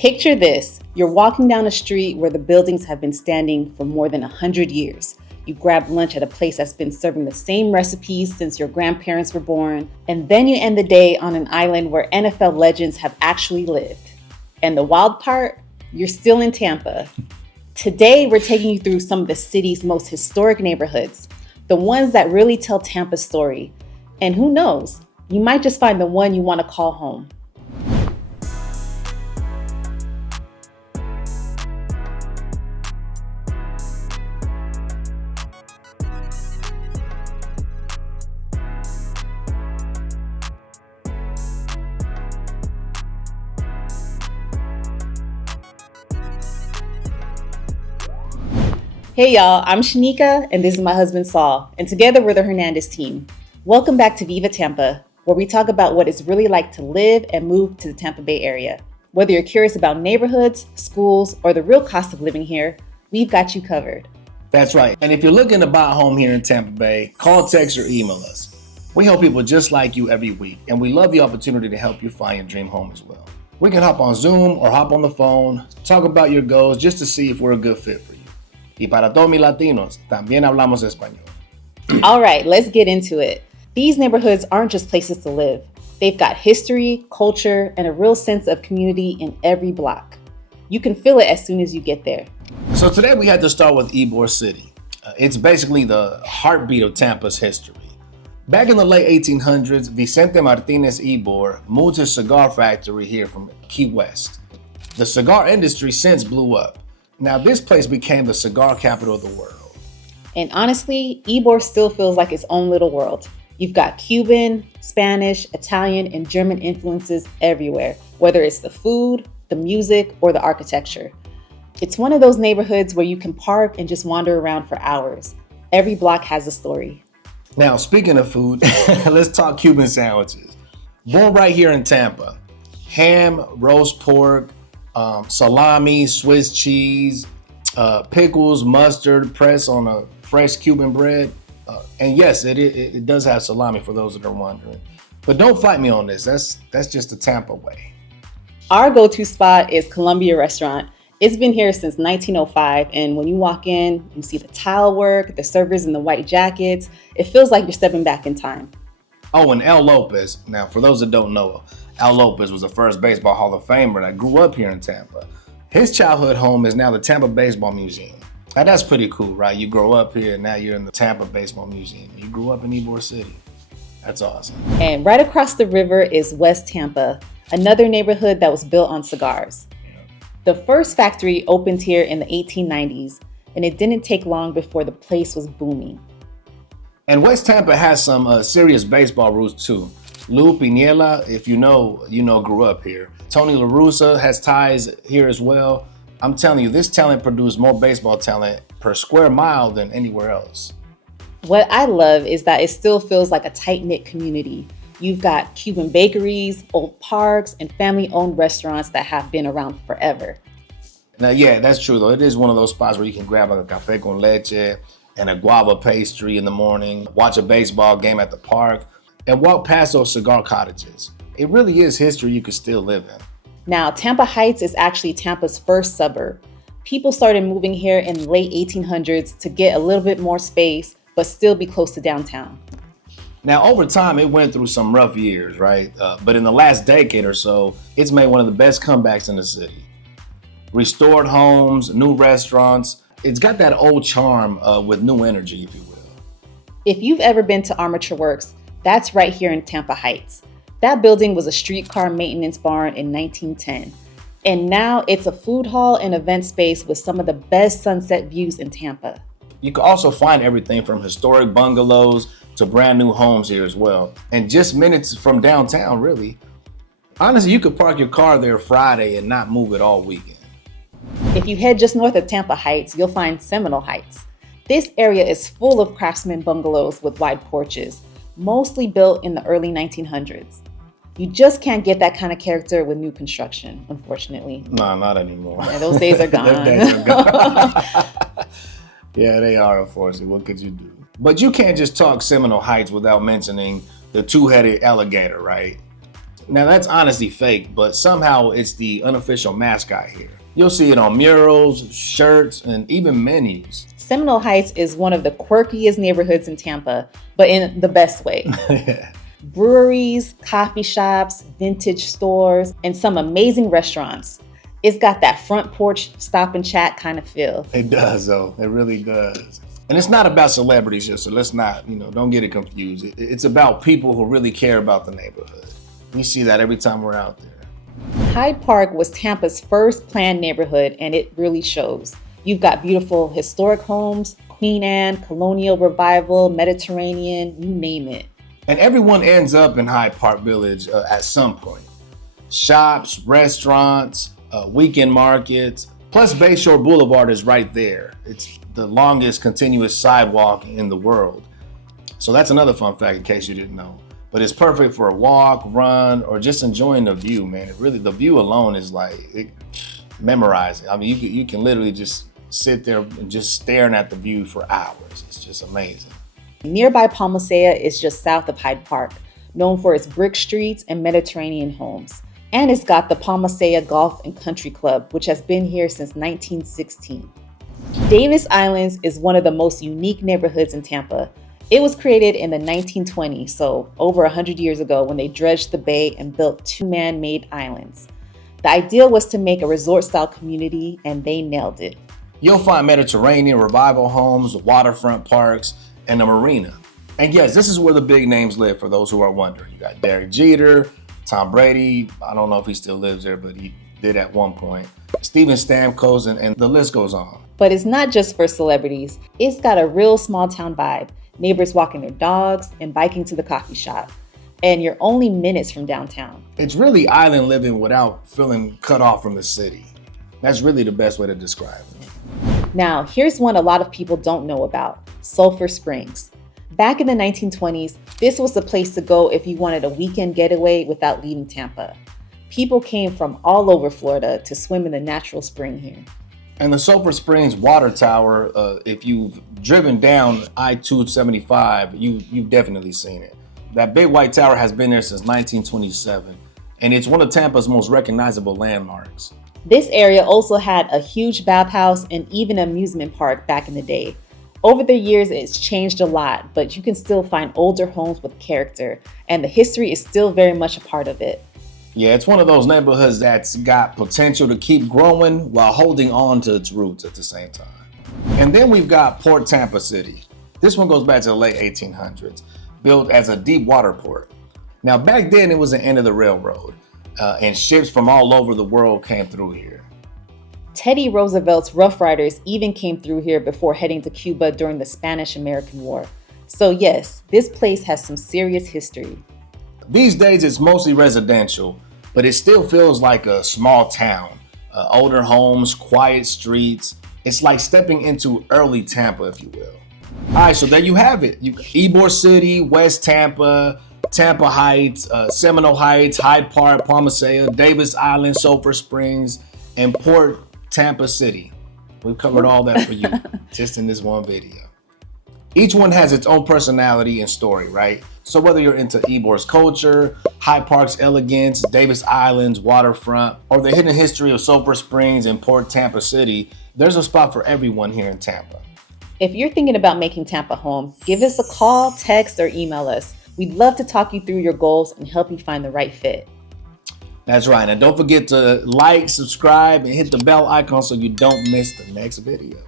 Picture this. You're walking down a street where the buildings have been standing for more than 100 years. You grab lunch at a place that's been serving the same recipes since your grandparents were born. And then you end the day on an island where NFL legends have actually lived. And the wild part, you're still in Tampa. Today, we're taking you through some of the city's most historic neighborhoods, the ones that really tell Tampa's story. And who knows, you might just find the one you want to call home. Hey y'all, I'm Shanika and this is my husband Saul, and together we're the Hernandez team. Welcome back to Viva Tampa, where we talk about what it's really like to live and move to the Tampa Bay area. Whether you're curious about neighborhoods, schools, or the real cost of living here, we've got you covered. That's right. And if you're looking to buy a home here in Tampa Bay, call, text, or email us. We help people just like you every week, and we love the opportunity to help you find your dream home as well. We can hop on Zoom or hop on the phone, talk about your goals just to see if we're a good fit for you. Y para todos mis latinos, también hablamos español. All right, let's get into it. These neighborhoods aren't just places to live. They've got history, culture, and a real sense of community in every block. You can feel it as soon as you get there. So today we had to start with Ybor City. It's basically the heartbeat of Tampa's history. Back in the late 1800s, Vicente Martinez Ybor moved his cigar factory here from Key West. The cigar industry since blew up. Now this place became the cigar capital of the world. And honestly, Ybor still feels like its own little world. You've got Cuban, Spanish, Italian, and German influences everywhere, whether it's the food, the music, or the architecture. It's one of those neighborhoods where you can park and just wander around for hours. Every block has a story. Now, speaking of food, let's talk Cuban sandwiches. Born right here in Tampa. Ham, roast pork, salami, Swiss cheese, pickles, mustard, pressed on a fresh Cuban bread. And yes, it does have salami for those that are wondering. But don't fight me on this. That's just the Tampa way. Our go-to spot is Columbia Restaurant. It's been here since 1905, and when you walk in, you see the tile work, the servers in the white jackets. It feels like you're stepping back in time. Oh, and Lopez. Now, for those that don't know, Lopez was the first baseball Hall of Famer that grew up here in Tampa. His childhood home is now the Tampa Baseball Museum. Now, that's pretty cool, right? You grow up here and now you're in the Tampa Baseball Museum. You grew up in Ybor City. That's awesome. And right across the river is West Tampa, another neighborhood that was built on cigars. The first factory opened here in the 1890s, and it didn't take long before the place was booming. And West Tampa has some serious baseball roots too. Piniella, if you know, grew up here. Tony La Russa has ties here as well. I'm telling you, this talent produced more baseball talent per square mile than anywhere else. What I love is that it still feels like a tight-knit community. You've got Cuban bakeries, old parks, and family-owned restaurants that have been around forever. Now, yeah, that's true though. It is one of those spots where you can grab a café con leche and a guava pastry in the morning, watch a baseball game at the park, and walk past those cigar cottages. It really is history you could still live in. Now, Tampa Heights is actually Tampa's first suburb. People started moving here in the late 1800s to get a little bit more space, but still be close to downtown. Now, over time, it went through some rough years, right? But in the last decade or so, it's made one of the best comebacks in the city. Restored homes, new restaurants. It's got that old charm with new energy, if you will. If you've ever been to Armature Works, that's right here in Tampa Heights. That building was a streetcar maintenance barn in 1910. And now it's a food hall and event space with some of the best sunset views in Tampa. You can also find everything from historic bungalows to brand new homes here as well. And just minutes from downtown, really. Honestly, you could park your car there Friday and not move it all weekend. If you head just north of Tampa Heights, you'll find Seminole Heights. This area is full of Craftsman bungalows with wide porches, mostly built in the early 1900s. You just can't get that kind of character with new construction, unfortunately. No, not anymore. Yeah, those days are gone. Those days are gone. Yeah, they are, unfortunately. What could you do? But you can't just talk Seminole Heights without mentioning the two-headed alligator, right? Now that's honestly fake, but somehow it's the unofficial mascot here. You'll see it on murals, shirts, and even menus. Seminole Heights is one of the quirkiest neighborhoods in Tampa, but in the best way. Breweries, coffee shops, vintage stores, and some amazing restaurants. It's got that front porch stop and chat kind of feel. It does, though. It really does. And it's not about celebrities here, so let's not, don't get it confused. It's about people who really care about the neighborhood. We see that every time we're out there. Hyde Park was Tampa's first planned neighborhood, and it really shows. You've got beautiful historic homes, Queen Anne, Colonial Revival, Mediterranean, you name it. And everyone ends up in Hyde Park Village at some point. Shops, restaurants, weekend markets, plus Bayshore Boulevard is right there. It's the longest continuous sidewalk in the world. So that's another fun fact in case you didn't know. But it's perfect for a walk, run, or just enjoying the view, man. The view alone is memorizing. I mean, you can literally just sit there and just staring at the view for hours. It's just amazing. Nearby Palma Ceia is just south of Hyde Park, known for its brick streets and Mediterranean homes. And it's got the Palma Ceia Golf and Country Club, which has been here since 1916. Davis Islands is one of the most unique neighborhoods in Tampa. It was created in the 1920s, so over 100 years ago, when they dredged the bay and built 2 man-made islands. The idea was to make a resort-style community, and they nailed it. You'll find Mediterranean revival homes, waterfront parks, and a marina. And yes, this is where the big names live, for those who are wondering. You got Derek Jeter, Tom Brady, I don't know if he still lives there, but he did at one point. Steven Stamkos, and the list goes on. But it's not just for celebrities. It's got a real small town vibe. Neighbors walking their dogs and biking to the coffee shop. And you're only minutes from downtown. It's really island living without feeling cut off from the city. That's really the best way to describe it. Now, here's one a lot of people don't know about, Sulphur Springs. Back in the 1920s, this was the place to go if you wanted a weekend getaway without leaving Tampa. People came from all over Florida to swim in the natural spring here. And the Sulphur Springs water tower, if you've driven down I-275, you've definitely seen it. That big white tower has been there since 1927, and it's one of Tampa's most recognizable landmarks. This area also had a huge bathhouse and even an amusement park back in the day. Over the years, it's changed a lot, but you can still find older homes with character, and the history is still very much a part of it. Yeah, it's one of those neighborhoods that's got potential to keep growing while holding on to its roots at the same time. And then we've got Port Tampa City. This one goes back to the late 1800s, built as a deep water port. Now back then it was the end of the railroad, and ships from all over the world came through here. Teddy Roosevelt's Rough Riders even came through here before heading to Cuba during the Spanish-American War. So yes, this place has some serious history. These days it's mostly residential, but it still feels like a small town. Older homes, quiet streets. It's like stepping into early Tampa, if you will. All right, so there you have it. Ybor City, West Tampa, Tampa Heights, Seminole Heights, Hyde Park, Palma Ceia, Davis Island, Sulphur Springs, and Port Tampa City. We've covered all that for you just in this one video. Each one has its own personality and story, right? So whether you're into Ybor's culture, Hyde Park's elegance, Davis Island's waterfront, or the hidden history of Sulphur Springs and Port Tampa City, there's a spot for everyone here in Tampa. If you're thinking about making Tampa home, give us a call, text, or email us. We'd love to talk you through your goals and help you find the right fit. That's right. And don't forget to like, subscribe, and hit the bell icon so you don't miss the next video.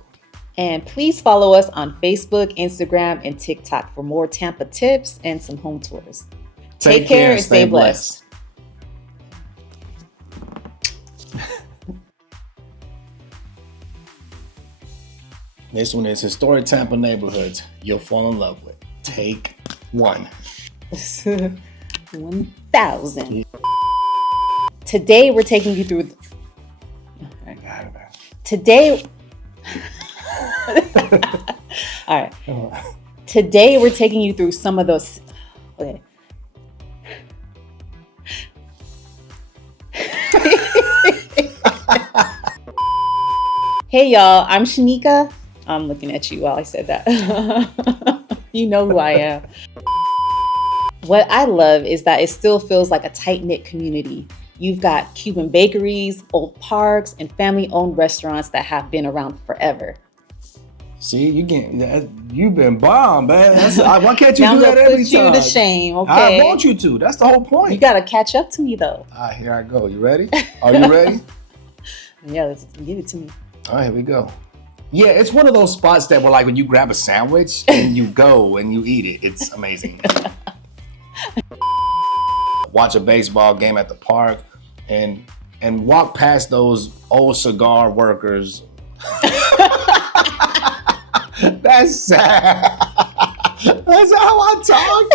And please follow us on Facebook, Instagram, and TikTok for more Tampa tips and some home tours. Take care and stay blessed. This one is Historic Tampa Neighborhoods You'll Fall in Love With. Take 1. 1,000. Today we're taking you through. Today. All right. Today we're taking you through some of those. Okay. Hey y'all, I'm Shanika. I'm looking at you while I said that. You know who I am. What I love is that it still feels like a tight-knit community. You've got Cuban bakeries, old parks, and family-owned restaurants that have been around forever. See, you've been bomb, man. Why can't you Now do that every put you time? to shame, okay? I want you to. That's the whole point. You gotta catch up to me, though. All right, here I go. You ready? Are you ready? Yeah, let's give it to me. All right, here we go. Yeah, it's one of those spots that where like when you grab a sandwich and you go and you eat it. It's amazing. Watch a baseball game at the park and walk past those old cigar workers. That's sad. That's how I talk.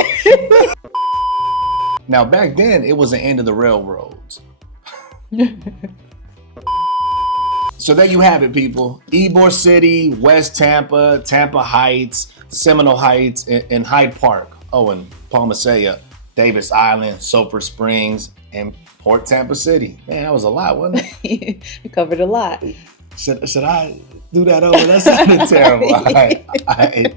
Now back then it was the end of the railroads. So there you have it, people. Ybor City, West Tampa, Tampa Heights, Seminole Heights, and Hyde Park. Oh, and Palma Ceia, Davis Island, Sulphur Springs, and Port Tampa City. Man, that was a lot, wasn't it? You covered a lot. Should I do that over? That sounded terrible. All right.